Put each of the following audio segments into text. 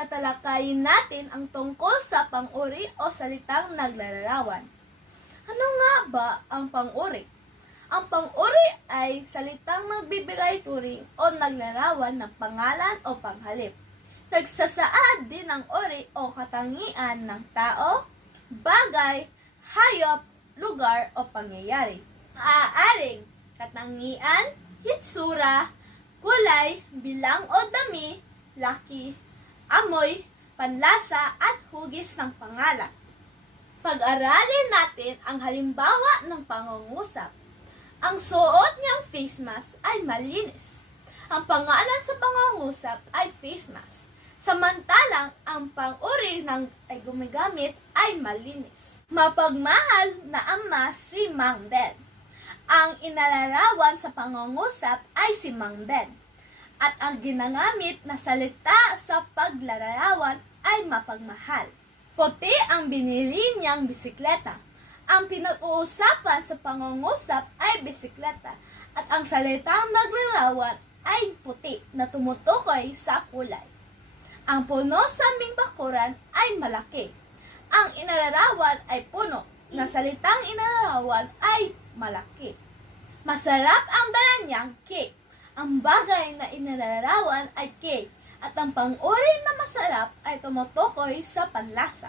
tatalakayin natin ang tungkol sa pang-uri o salitang naglalarawan. Ano nga ba ang pang-uri? Ang pang-uri ay salitang nagbibigay turing o naglarawan ng pangalan o panghalip. Nagsasaad din ng uri o katangian ng tao, bagay, hayop, lugar o pangyayari. Maaaring katangian, hitsura, kulay, bilang o dami, laki, amoy, panlasa at hugis ng pangalan. Pag-aralin natin ang halimbawa ng pangungusap. Ang suot niyang face mask ay malinis. Ang pangalan sa pangungusap ay face mask. Samantalang ang pang-uri ng ay gumagamit ay malinis. Mapagmahal na ama si Mang Ben. Ang inalarawan sa pangungusap ay si Mang Ben. At ang ginagamit na salita sa paglalarawan ay mapagmahal. Puti ang binili niyang bisikleta. Ang pinag-uusapan sa pangungusap ay bisikleta at ang salitang naglarawan ay puti na tumutukoy sa kulay. Ang puno sa aming bakuran ay malaki. Ang inalarawan ay puno na salitang inalarawan ay malaki. Masarap ang dala niyang cake. Ang bagay na inalarawan ay cake at ang pang-uri na masarap ay tumutukoy sa panlasa.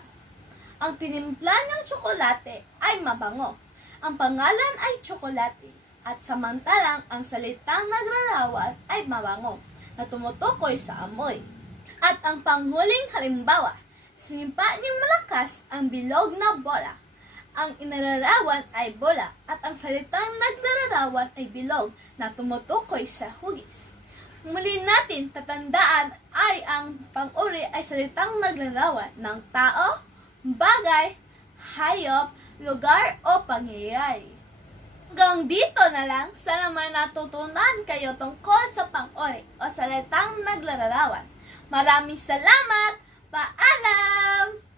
Ang tinimpla ng tsokolate ay mabango. Ang pangalan ay tsokolate at samantalang ang salitang naglarawan ay mabango na tumutukoy sa amoy. At ang panghuling halimbawa, sinimpa niyang malakas ang bilog na bola. Ang inalarawan ay bola at ang salitang naglalarawan ay bilog na tumutukoy sa hugis. Muli natin tatandaan ay ang pang-uri ay salitang naglarawan ng tao, bagay, hayop, lugar o pangyayari. Hanggang dito na lang, sana may natutunan kayo tungkol sa pang-uri o salitang naglalarawan. Maraming salamat! Paalam!